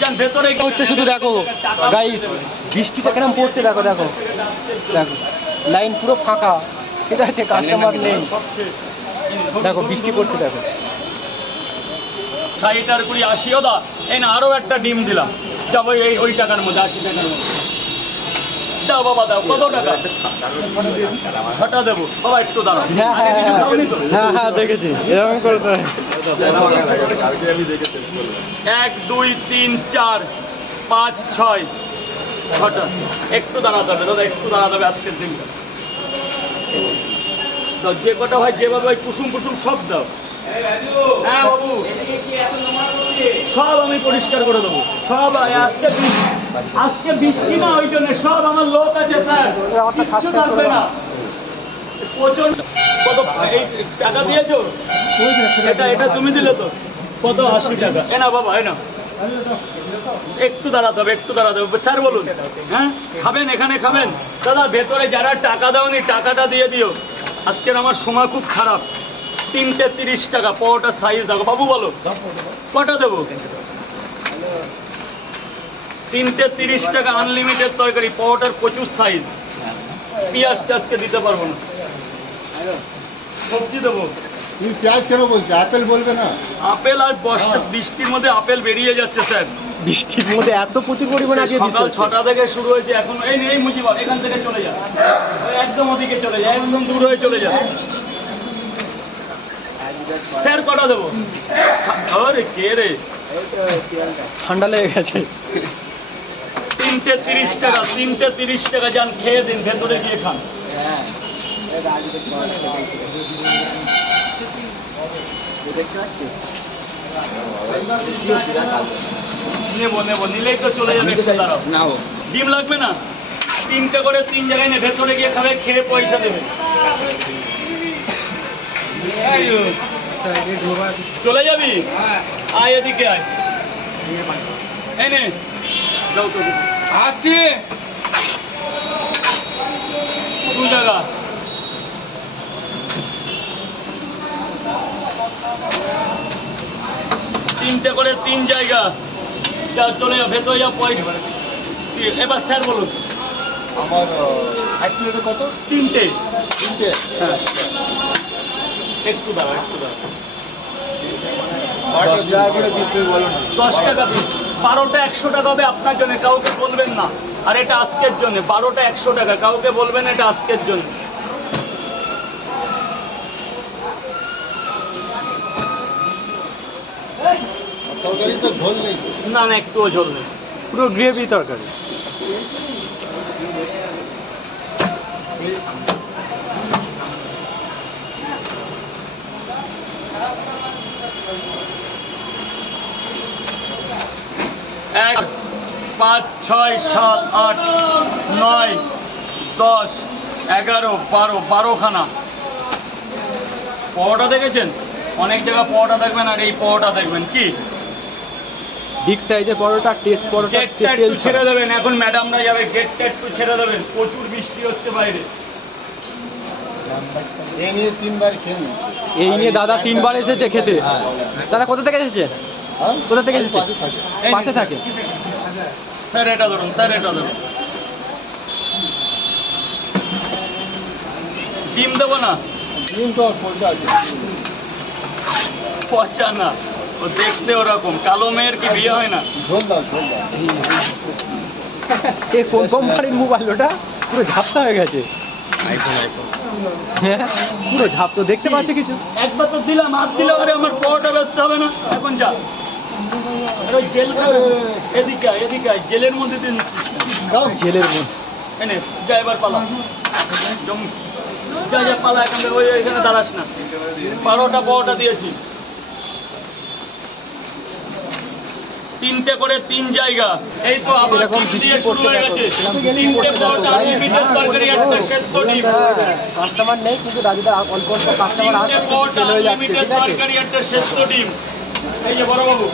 যান ভেতরে হচ্ছে শুধু দেখো গাইস, বৃষ্টিটা কেমন পড়ছে দেখো দেখো দেখো, লাইন পুরো ফাঁকা, ঠিক আছে, কাস্টমার নেই, দেখো বৃষ্টি পড়ছে দেখো। 60 আর 20 80 দা এই না আরও একটা ডিম দিলাম, যাবো ওই টাকার মধ্যে 80 টাকার মধ্যে দাও বাবা দাও। কত টাকা? 6টা দেবো বাবা, একটু দাঁড়াও। হ্যাঁ হ্যাঁ হ্যাঁ হ্যাঁ দেখেছি, এরকম করতে হয়। 1 2 3 4 5 6 6টা। একটু দাঁড়াতে হবে দাদা, একটু দাঁড়াতে হবে আজকের দিনটা। যে কটা হয় যেভাবে হয় কুসুম কুসুম সব দাও। হ্যাঁ বাবু, সব আমি পরিষ্কার করে দেবো সব। আজকে বৃষ্টি না, ওই জন্য সব আমার লোক আছে স্যার, কিচ্ছু থাকবে না। প্রচন্ড কত এই টাকা দিয়েছো? এটা তুমি দিলে তো কত? 80 টাকা। এ না বাবা, এ না, একটু দাঁড়াতে হবে, একটু দাঁড়াতে হবে স্যার। বলুন হ্যাঁ, খাবেন এখানে খাবেন? দাদা ভেতরে যারা টাকা দাওনি টাকাটা দিয়ে দিও, আজকের আমার সময় খুব খারাপ। 3টে 30 টাকা, পাওয়াটার সাইজ দেখো বাবু, বলো কটা দেবো? 3টে 30 টাকা, আনলিমিটেড তরকারি, পাওয়াটার প্রচুর সাইজ। পেঁয়াজটা আজকে দিতে পারবো না, সবজি দেবো। তুমি পেঁয়াজ কেন বলছো? আপেল বলবে না? আপেল আজ বৃষ্টির মধ্যে আপেল বেরিয়ে যাচ্ছে স্যার। বৃষ্টির মধ্যে এত প্রচুর পরিমাণে আজকে বৃষ্টি সকাল হচ্ছে। 6টা থেকে শুরু হয়েছে, এখন এই মুজিব এখান থেকে চলে যা, ওই একদম ওদিকে চলে যা, একদম দূর হয়ে চলে যা। স্যার কটা দেবো? আরে কে রে, ঠান্ডা লেগে গেছে। 3টে 30 টাকা, 3টে 30 টাকা, যান খেয়ে দিন, ভেতরে গিয়ে খান। নেবো নেবো, নিলেই তো চলে যাবে। দাঁড়াও, ডিম লাগবে না? 3টে করে 3 জায়গায় নে, ভেতরে গিয়ে খাবে, খেয়ে পয়সা দেবে। চলে যাবি? আয় এদিকে আয়, এই নে যাও তো, আসছি 2 টাকা। 3টে করে 3 জায়গা, যা চলে যাও, ভেতরে যাও, পয়সা। এবার স্যার বলুন। আমার 1 প্লেটে কত? 3টে। 3টে? হ্যাঁ, একটু দাঁড়াও, একটু দাঁড়াও। 10 টাকা করে পিস বলো না। 10 টাকা দিন। 12টা 100 টাকা হবে আপনার জন্য, কাউকে বলবেন না। আর এটা আজকের জন্য 12টা 100 টাকা, কাউকে বলবেন এটা আজকের জন্য। তরকারি তো ঝোল নেই। না না, একটুও ঝোল নেই, পুরো গ্রেভি তরকারি। এক 5 6 7 8 9 10 11 12, 12খানা পরোটা দেখেছেন? অনেক জায়গা পরোটা দেখবেন, আর এই পরোটা দেখবেন কি বিগ সাইজের পরোটা, টেস্ট পরোটা, গেটটা তেল একটু ছেড়ে দেবেন, এখন ম্যাডামরা যাবে, গেটটা একটু ছেড়ে দেবেন, প্রচুর বৃষ্টি হচ্ছে বাইরে। এই নিয়ে 3বার খেয়ে নিই। এই নিয়ে দাদা 3বার এসেছে খেতে। দাদা কোথা থেকে এসেছে? হ্যাঁ? কোথা থেকে এসেছে? পাশে থাকে। পাশে থাকে। স্যার এটা ধরুন, স্যার এটা ধরুন। ডিম দেবো না? ডিম তো আর পয়সা আছে। পচা না, ও দেখতে ওরকম। কালো মেয়ের কি বিয়ে হয় না? ঝোল দাও, ঝোল দাও। এ কোন কোম্পানির মোবাইল ওটা? পুরো ঝাপসা হয়ে গেছে। হ্যাঁ পুরো ঝাপসা, দেখতে পাচ্ছে কিছু? একবার তো দিলাম, হাত দিলে আরে আমার পরোটা ব্যস্ত হবে না। এখন যা, ওই জেল এদিকে আয়, এদিকে আয়, জেলের মধ্যে দিয়ে নিচ্ছিস না? দাও। জেলের মধ্যে এনে যা, এবার পালা, যা যা পালা এখান থেকে, ওই এখানে দাঁড়াস না। পরোটা দিয়েছি, 3টে করে 3 জায়গা। এই তো আবার এরকম ডিম বৃষ্টি দিয়ে শুরু পড়ছে হয়ে দেখো, গেছে। এরকম বৃষ্টি 3টে পড়ছে পরোটা, দেখো। আনলিমিটেড তরকারি, একটা সেদ্ধ ডিম। কাস্টমার নেই, কিন্তু দাদুদের অল্প অল্প কাস্টমার 3টে আসছে, পরোটা, সেল হয়ে যাচ্ছে, আনলিমিটেড ঠিক আছে? তরকারি, একটা সেদ্ধ ডিম। এই যে বড় বাবু,